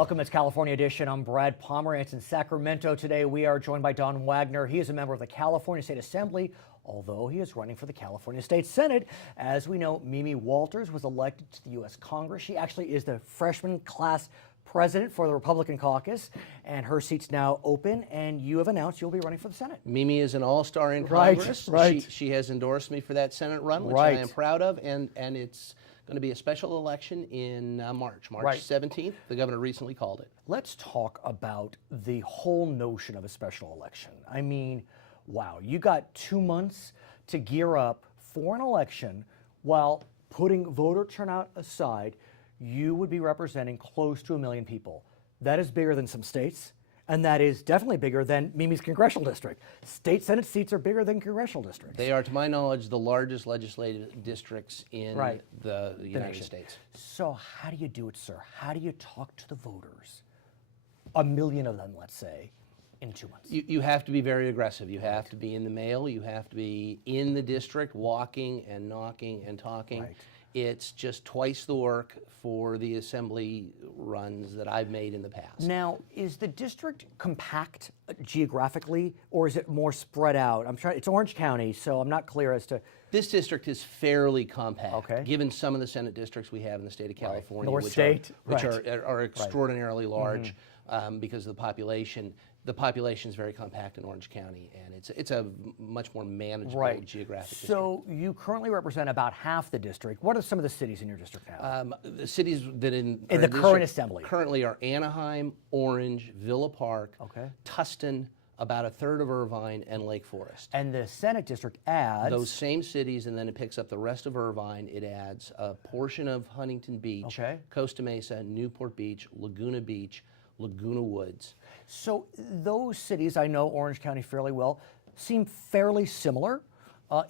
Welcome, it's California Edition. I'm Brad Pomerance in Sacramento. Today we are joined by Don Wagner. He is a member of the California State Assembly, although he is running for the California State Senate. As we know, Mimi Walters was elected to the U.S. Congress. She actually is the freshman class president for the Republican caucus, and her seat's now open, and you have announced you'll be running for the Senate. Mimi is an all-star in Congress. Right. She has endorsed me for that Senate run, which I am proud of, and it's going to be a special election in March 17th. The governor recently called it. Let's talk about the whole notion of a special election. I mean, wow, you got 2 months to gear up for an election while putting voter turnout aside. You would be representing close to 1 million people. That is bigger than some states, and that is definitely bigger than Mimi's congressional district. State Senate seats are bigger than congressional districts. They are, to my knowledge, the largest legislative districts in the United States. So how do you do it, sir? How do you talk to the voters? 1 million of them, let's say, in 2 months. You have to be very aggressive. You have to be in the mail. You have to be in the district, walking and knocking and talking. It's just twice the work for the assembly runs that I've made in the past. Now, is the district compact geographically, or is it more spread out? It's Orange County, so I'm not clear as to. This district is fairly compact, given some of the Senate districts we have in the state of California, which are extraordinarily large because of the population. The population is very compact in Orange County, and it's a much more manageable geographic district. So you currently represent about half the district. What are some of the cities in your district now? The cities that in the current assembly currently are Anaheim, Orange, Villa Park, Tustin, about a third of Irvine, and Lake Forest. And the Senate district adds those same cities, and then it picks up the rest of Irvine. It adds a portion of Huntington Beach, Costa Mesa, Newport Beach, Laguna Beach, Laguna Woods. So those cities, I know Orange County fairly well, seem fairly similar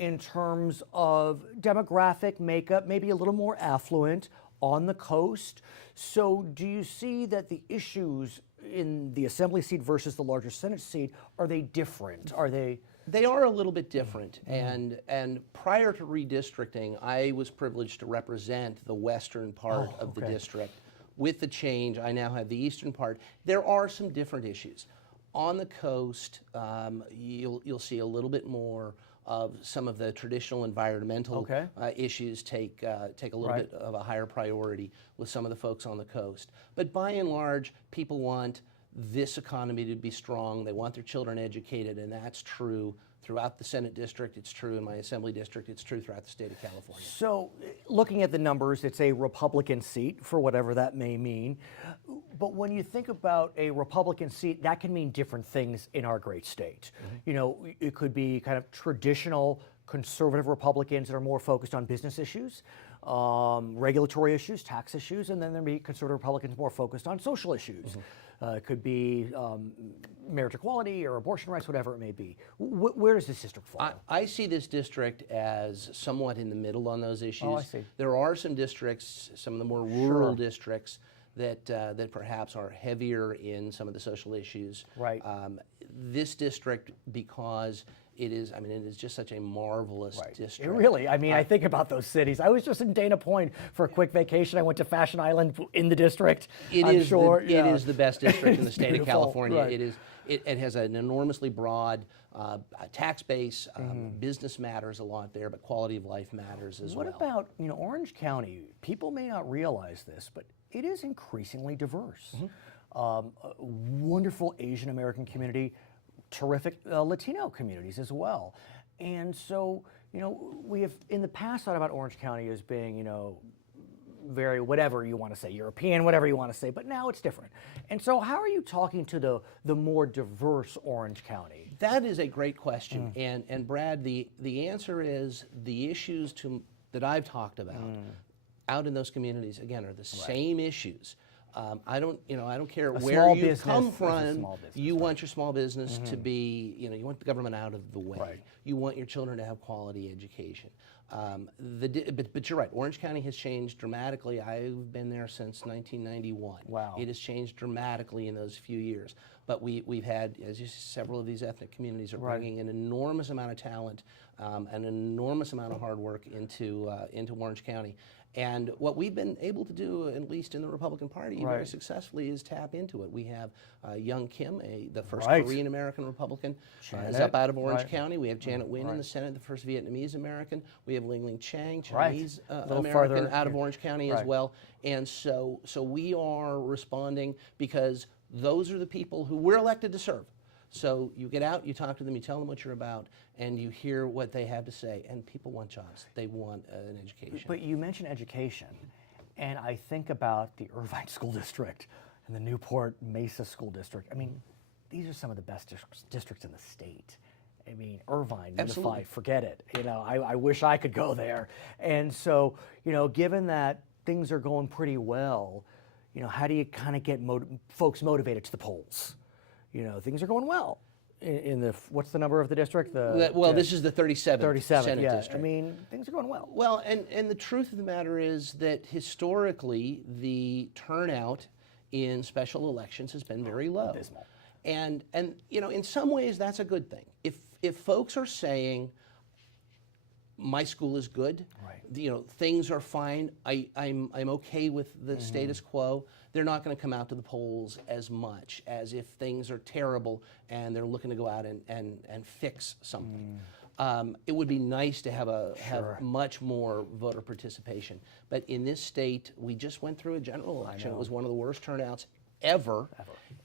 in terms of demographic makeup, maybe a little more affluent on the coast. So do you see that the issues in the assembly seat versus the larger Senate seat, are they different? Are they? They are a little bit different, and prior to redistricting, I was privileged to represent the western part of the district. With the change, I now have the eastern part. There are some different issues. On the coast, you'll see a little bit more of some of the traditional environmental issues take a little bit of a higher priority with some of the folks on the coast. But by and large, people want this economy to be strong. They want their children educated, and that's true throughout the Senate district. It's true in my assembly district. It's true throughout the state of California. So looking at the numbers, it's a Republican seat, for whatever that may mean. But when you think about a Republican seat, that can mean different things in our great state. You know, it could be kind of traditional conservative Republicans that are more focused on business issues, regulatory issues, tax issues, and then there may be conservative Republicans more focused on social issues. It could be marriage equality or abortion rights, whatever it may be. Where does this district fall? I see this district as somewhat in the middle on those issues. Oh, I see. There are some districts, some of the more rural districts, that perhaps are heavier in some of the social issues. This district, because it is just such a marvelous district. It really, I think about those cities. I was just in Dana Point for a quick vacation. I went to Fashion Island in the district. It is the best district in the state of California. It has an enormously broad tax base. Business matters a lot there, but quality of life matters as well. What about, Orange County? People may not realize this, but it is increasingly diverse. A wonderful Asian American community, terrific Latino communities as well. And so, we have in the past thought about Orange County as being, very whatever you want to say, European, whatever you want to say, but now it's different. And so how are you talking to the more diverse Orange County? That is a great question. And Brad, the answer is the issues that I've talked about out in those communities, again, are the same issues. I don't care where you come from. You want your small business to be, you want the government out of the way. You want your children to have quality education. But you're right. Orange County has changed dramatically. I've been there since 1991. Wow. It has changed dramatically in those few years. But we've had, as you see, several of these ethnic communities are bringing an enormous amount of talent, an enormous amount of hard work into Orange County. And what we've been able to do, at least in the Republican Party, very successfully, is tap into it. We have Young Kim, the first Korean American Republican, is up out of Orange County. We have Janet Nguyen in the Senate, the first Vietnamese American. We have Ling Ling Chang, Chinese American, out of Orange County as well. And so we are responding because those are the people who we're elected to serve. So you get out, you talk to them, you tell them what you're about, and you hear what they have to say. And people want jobs. They want an education. But you mentioned education, and I think about the Irvine School District and the Newport Mesa School District. I mean, these are some of the best districts in the state. I mean, Irvine, Unified, forget it. You know, I wish I could go there. And so, you know, given that things are going pretty well, you know, how do you kind of get folks motivated to the polls? You know, things are going well in the, what's the number of the district? This is the 37th 37th, Senate yeah. district. I mean, things are going well. Well, and the truth of the matter is that historically, the turnout in special elections has been very low. Abysmal. And you know, in some ways, that's a good thing. If folks are saying, my school is good, you know, things are fine, I'm okay with the status quo, they're not going to come out to the polls as much as if things are terrible and they're looking to go out and fix something. It would be nice to have have much more voter participation. But in this state, we just went through a general election. It was one of the worst turnouts ever.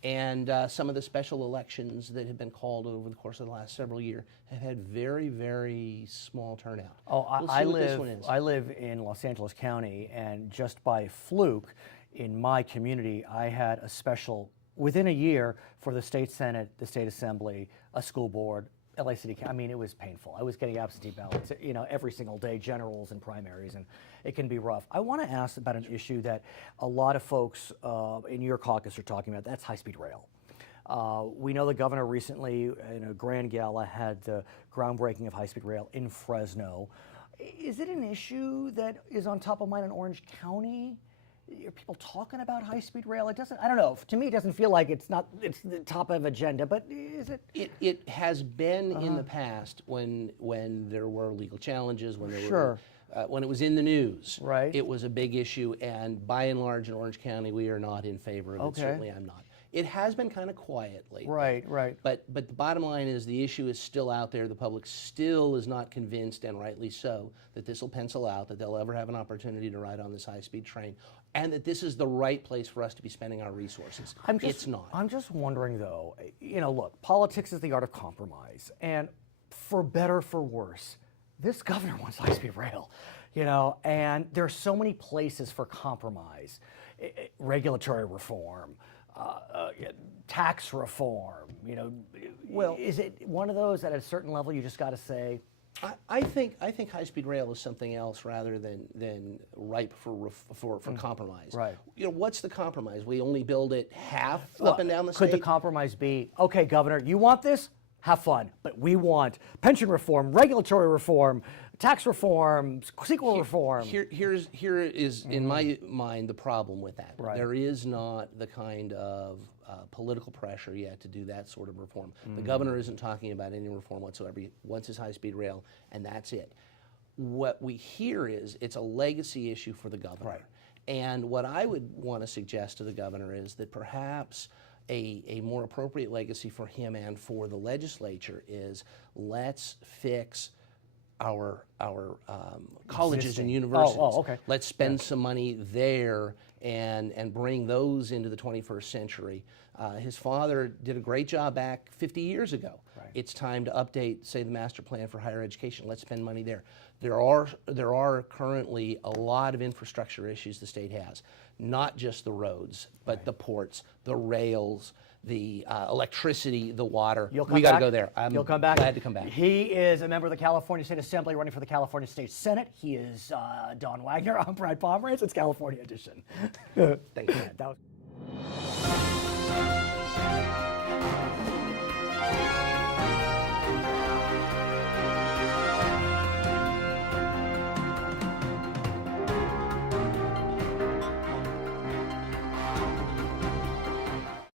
And some of the special elections that have been called over the course of the last several years have had very, very small turnout. Oh, We'll I see what this one is. live in Los Angeles County, and just by fluke, in my community, I had a special, within a year, for the state Senate, the state assembly, a school board, LA City County. I mean, it was painful. I was getting absentee ballots, you know, every single day, generals and primaries, and it can be rough. I want to ask about an issue that a lot of folks in your caucus are talking about. That's high-speed rail. We know the governor recently, in a grand gala, had the groundbreaking of high-speed rail in Fresno. Is it an issue that is on top of mind in Orange County? Are people talking about high-speed rail? It doesn't. I don't know. To me, it doesn't feel like it's the top of agenda. But is it? It has been in the past when there were legal challenges, when there were when it was in the news. It was a big issue, and by and large in Orange County, we are not in favor of it. Certainly, I'm not. It has been kind of quiet lately. Right. But the bottom line is the issue is still out there. The public still is not convinced, and rightly so, that this will pencil out, that they'll ever have an opportunity to ride on this high-speed train, and that this is the right place for us to be spending our resources. It's not. I'm just wondering, though, you know, look, politics is the art of compromise, and for better, for worse, this governor wants high-speed rail, you know, and there are so many places for compromise. Regulatory reform, tax reform, you know. Well, is it one of those that at a certain level you just got to say? I think high-speed rail is something else rather than ripe for compromise. You know, what's the compromise? We only build it half up and down the state? Could the compromise be, okay, Governor, you want this? Have fun, but we want pension reform, regulatory reform, tax reform, sequel reform. Here is in my mind the problem with that. There is not the kind of political pressure yet to do that sort of reform. The governor isn't talking about any reform whatsoever. He wants his high-speed rail, and that's it. What we hear is it's a legacy issue for the governor. And what I would want to suggest to the governor is that perhaps a more appropriate legacy for him and for the legislature is let's fix our colleges and universities. Let's spend some money there and bring those into the 21st century. His father did a great job back 50 years ago. It's time to update, say, the master plan for higher education. Let's spend money there. There are currently a lot of infrastructure issues the state has, not just the roads, but the ports, the rails, the electricity, the water. We got to go there. You'll come back. Glad to come back. He is a member of the California State Assembly running for the California State Senate. He is Don Wagner. I'm Brian Pomerance. It's California Edition. Thank you. That was